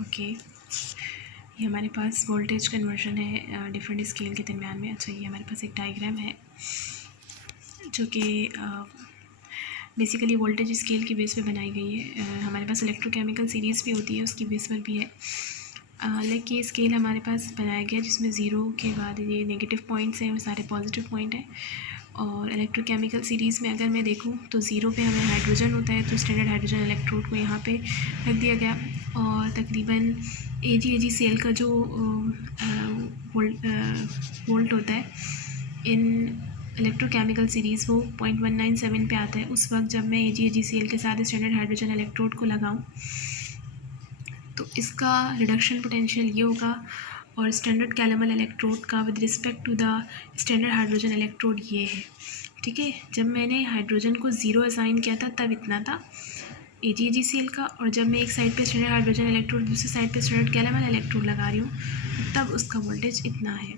Okay, ये हमारे पास voltage conversion है डिफरेंट स्केल के दरमियान में। अच्छा, ये हमारे पास एक डायग्राम है जो कि बेसिकली वोल्टेज स्केल की बेस पे बनाई गई है। हमारे पास इलेक्ट्रोकेमिकल सीरीज़ भी होती है, उसकी बेस पर भी है। लेकिन ये स्केल हमारे पास बनाया गया जिसमें ज़ीरो के बाद ये नेगेटिव पॉइंट्स हैं और सारे पॉजिटिव पॉइंट हैं। और इलेक्ट्रोकेमिकल सीरीज़ में अगर मैं देखूँ तो ज़ीरो पे हमें हाइड्रोजन होता है, तो स्टैंडर्ड हाइड्रोजन इलेक्ट्रोड को यहाँ पे रख दिया गया। और तकरीबन AgAg सेल का जो वोल्ट होता है इन इलेक्ट्रोकेमिकल सीरीज़ वो 0.197 पे आता है। उस वक्त जब मैं AgAg सेल के साथ स्टैंडर्ड हाइड्रोजन इलेक्ट्रोड को लगाऊँ तो इसका रिडक्शन पोटेंशियल ये होगा, और स्टैंडर्ड कैलेमल इलेक्ट्रोड का with respect to the standard hydrogen electrode ये है। ठीक है, जब मैंने हाइड्रोजन को ज़ीरो असाइन किया था तब इतना था AgAg सेल का, और जब मैं एक साइड पे स्टैंडर्ड हाइड्रोजन इलेक्ट्रोड दूसरी साइड पे स्टैंडर्ड कैलेमल इलेक्ट्रोड लगा रही हूँ तब उसका वोल्टेज इतना है।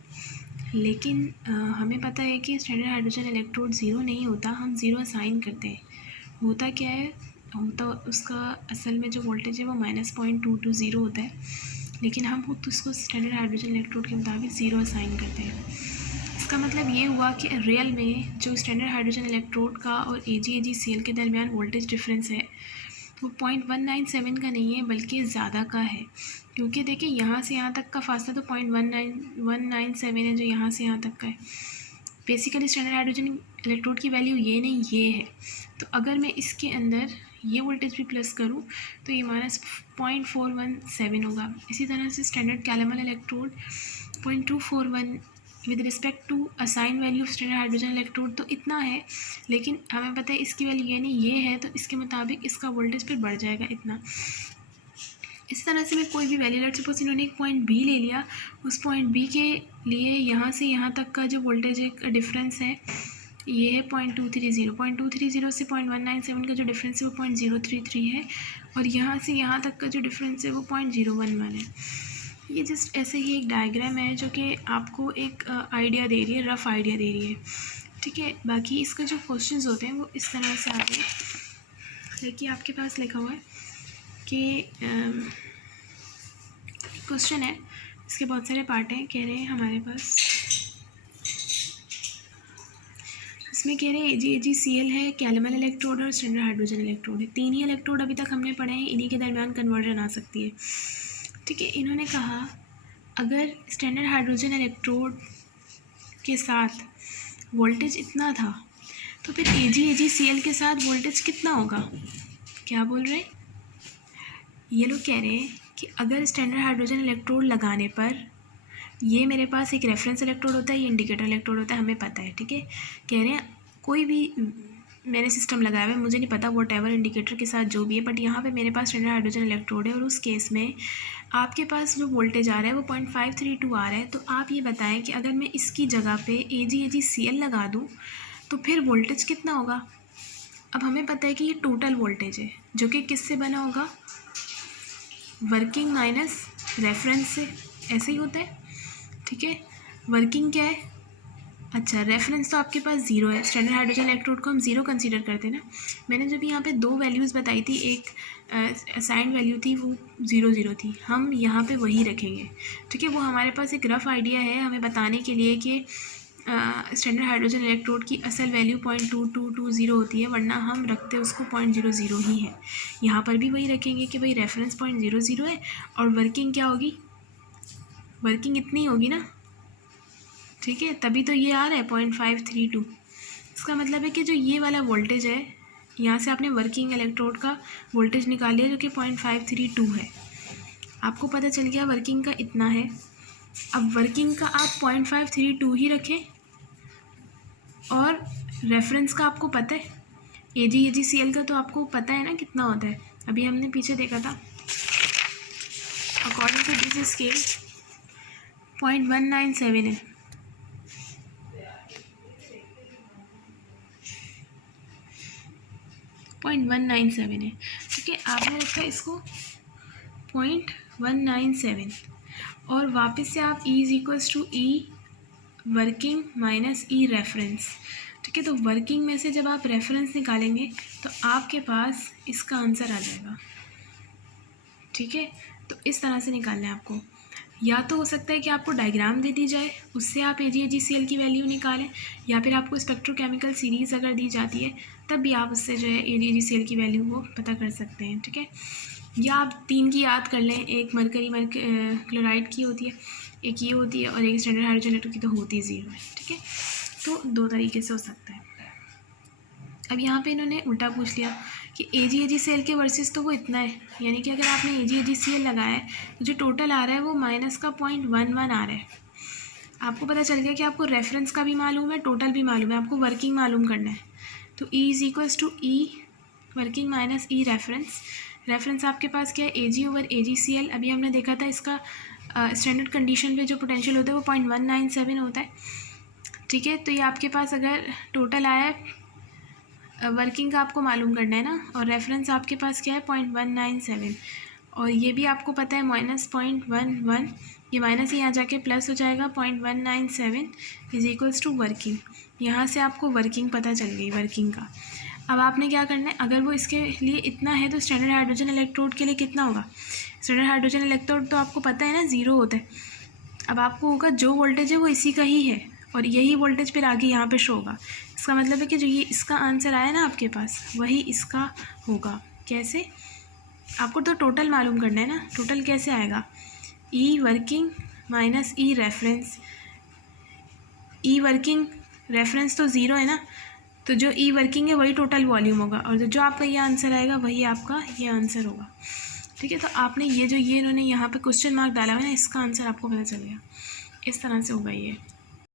लेकिन हमें पता है कि स्टैंडर्ड हाइड्रोजन इलेक्ट्रोड ज़ीरो नहीं होता, हम ज़ीरो असाइन करते हैं। होता क्या है, होता उसका असल में जो वोल्टेज है वो -0.220 होता है, लेकिन हम तो उसको स्टैंडर्ड हाइड्रोजन इलेक्ट्रोड के मुताबिक ज़ीरो असाइन करते हैं। इसका मतलब ये हुआ कि रियल में जो स्टैंडर्ड हाइड्रोजन इलेक्ट्रोड का और AgAg सेल के दरमियान वोल्टेज डिफरेंस है वो 0.197 का नहीं है बल्कि ज़्यादा का है। क्योंकि देखिए यहाँ से यहाँ तक का फासला तो 0.197 है जो यहाँ से यहाँ तक का है। बेसिकली स्टैंडर्ड हाइड्रोजन इलेक्ट्रोड की वैल्यू ये नहीं ये है। तो अगर मैं इसके अंदर ये वोल्टेज भी प्लस करूँ तो ये -0.417 होगा। इसी तरह से standard calomel electrode 0.241 with respect to assign value of standard hydrogen electrode तो इतना है, लेकिन हमें पता है इसकी वैल्यू ये नहीं ये है, तो इसके मुताबिक इसका वोल्टेज फिर बढ़ जाएगा इतना। इस तरह से मैं कोई भी वैल्यू, लेट्स सपोज इन्होंने एक पॉइंट बी ले लिया, उस पॉइंट बी के लिए यहाँ से यहाँ तक का जो वोल्टेज एक डिफरेंस है ये है 0.230 से 0.197 का जो डिफरेंस है वो 0.033 है, और यहाँ से यहाँ तक का जो डिफरेंस है वो 0.011 है। ये जस्ट ऐसे ही एक डायग्राम है जो कि आपको एक आइडिया दे रही है, रफ़ आइडिया दे रही है। ठीक है, बाकी इसका जो क्वेश्चंस होते हैं वो इस तरह से आते हैं। देखिए आपके पास लिखा हुआ है कि क्वेश्चन है, इसके बहुत सारे पार्ट हैं। कह रहे हैं हमारे पास इसमें कह रहे हैं AgAg Cl है, कैलेमल इलेक्ट्रोड और स्टैंडर्ड हाइड्रोजन इलेक्ट्रोड है। तीन ही इलेक्ट्रोड अभी तक हमने पढ़े हैं, इन्हीं के दरमियान कन्वर्जन आ सकती है। ठीक है, इन्होंने कहा अगर स्टैंडर्ड हाइड्रोजन इलेक्ट्रोड के साथ वोल्टेज इतना था तो फिर AgAg Cl के साथ वोल्टेज कितना होगा। क्या बोल रहे हैं, ये लोग कह रहे हैं कि अगर स्टैंडर्ड हाइड्रोजन इलेक्ट्रोड लगाने पर ये मेरे पास एक रेफरेंस इलेक्ट्रोड होता है, ये इंडिकेटर इलेक्ट्रोड होता है, हमें पता है। ठीक है, कह रहे हैं कोई भी मैंने सिस्टम लगाया हुआ है, मुझे नहीं पता वॉट एवर इंडिकेटर के साथ जो भी है, बट यहाँ पे मेरे पास स्टैंडर्ड हाइड्रोजन इलेक्ट्रोड है और उस केस में आपके पास जो वोल्टेज आ रहा है वो 0.532 आ रहा है। तो आप ये बताएं कि अगर मैं इसकी जगह पे AgAg Cl लगा दूँ तो फिर वोल्टेज कितना होगा। अब हमें पता है कि ये टोटल वोल्टेज है जो कि किससे बना होगा, वर्किंग माइनस रेफरेंस से, ऐसे ही होता है। ठीक है, वर्किंग क्या है, अच्छा रेफरेंस तो आपके पास ज़ीरो है, स्टैंडर्ड हाइड्रोजन इलेक्ट्रोड को हम ज़ीरो कंसीडर करते हैं ना। मैंने जब यहाँ पे दो वैल्यूज़ बताई थी, एक असाइंड वैल्यू थी वो 0 थी, हम यहाँ पे वही रखेंगे। ठीक है, वो हमारे पास एक रफ़ आइडिया है हमें बताने के लिए कि स्टैंडर्ड हाइड्रोजन इलेक्ट्रोड की असल वैल्यू 0.2220 होती है, वरना हम रखते उसको 0.00 ही है। यहाँ पर भी वही रखेंगे कि भाई रेफरेंस 0.00 है, और वर्किंग क्या होगी, वर्किंग इतनी होगी ना। ठीक है, तभी तो ये आ रहा है 0.532। इसका मतलब है कि जो ये वाला वोल्टेज है, यहाँ से आपने वर्किंग इलेक्ट्रोड का वोल्टेज निकाल लिया जो कि 0.532 है। आपको पता चल गया वर्किंग का इतना है। अब वर्किंग का आप 0.532 ही रखें, और रेफरेंस का आपको पता है AgAg Cl का तो आपको पता है ना कितना होता है, अभी हमने पीछे देखा था। अकॉर्डिंग टू दिस स्केल 0.197 है। .197 है। ठीक है, आपने रखा इसको 0.197, और वापस से आप E working minus E reference. ठीक है, तो वर्किंग में से जब आप रेफरेंस निकालेंगे तो आपके पास इसका आंसर आ जाएगा। ठीक है, तो इस तरह से निकालना है आपको। या तो हो सकता है कि आपको डायग्राम दे दी जाए, उससे आप AgAgCl की वैल्यू निकालें, या फिर आपको स्पेक्ट्रोकेमिकल सीरीज़ अगर दी जाती है तब भी आप उससे जो है AgAgCl की वैल्यू वो पता कर सकते हैं, ठीक है। या आप 3 की याद कर लें, एक मरकरी क्लोराइड की होती है, एक ये होती है, और एक स्टैंडर्ड हाइड्रोजन इलेक्ट्रोड की तो होती 0 है, ठीक है। तो 2 तरीके से हो सकता है। अब यहाँ पे इन्होंने उल्टा पूछ लिया कि AgAgCl के वर्सेस तो वो इतना है, यानी कि अगर आपने AgAgCl लगाया है तो जो टोटल आ रहा है वो -0.11 आ रहा है। आपको पता चल गया कि आपको रेफरेंस का भी मालूम है, टोटल भी मालूम है, आपको वर्किंग मालूम करना है। तो E = E working minus E reference. Reference आपके पास क्या है, Ag/AgCl। अभी हमने देखा था इसका स्टैंडर्ड कंडीशन पे जो पोटेंशियल होता है वो 0.197 होता है, ठीक है। तो ये आपके पास अगर टोटल आया है, वर्किंग का आपको मालूम करना है ना, और रेफरेंस आपके पास क्या है 0.197, और ये भी आपको पता है -0.11, ये माइनस यहाँ जाके प्लस हो जाएगा 0.197 = वर्किंग। यहाँ से आपको वर्किंग पता चल गई, वर्किंग का। अब आपने क्या करना है, अगर वो इसके लिए इतना है तो स्टैंडर्ड हाइड्रोजन इलेक्ट्रोड के लिए कितना होगा। स्टैंडर्ड हाइड्रोजन इलेक्ट्रोड तो आपको पता है ना 0 होता है। अब आपको होगा जो वोल्टेज है वो इसी का ही है, और यही वोल्टेज फिर आगे यहाँ पे शो होगा। इसका मतलब है कि जो ये इसका आंसर आया ना आपके पास, वही इसका होगा। कैसे, आपको तो टोटल मालूम करना है ना, टोटल कैसे आएगा, E working minus E reference. E working reference तो 0 है ना, तो जो E वर्किंग है वही टोटल वॉल्यूम होगा, और जो आपका ये आंसर आएगा वही आपका ये आंसर होगा, ठीक है। तो आपने ये इन्होंने यहाँ पे क्वेश्चन मार्क डाला हुआ है ना, इसका आंसर आपको पता चल गया। इस तरह से होगा ये।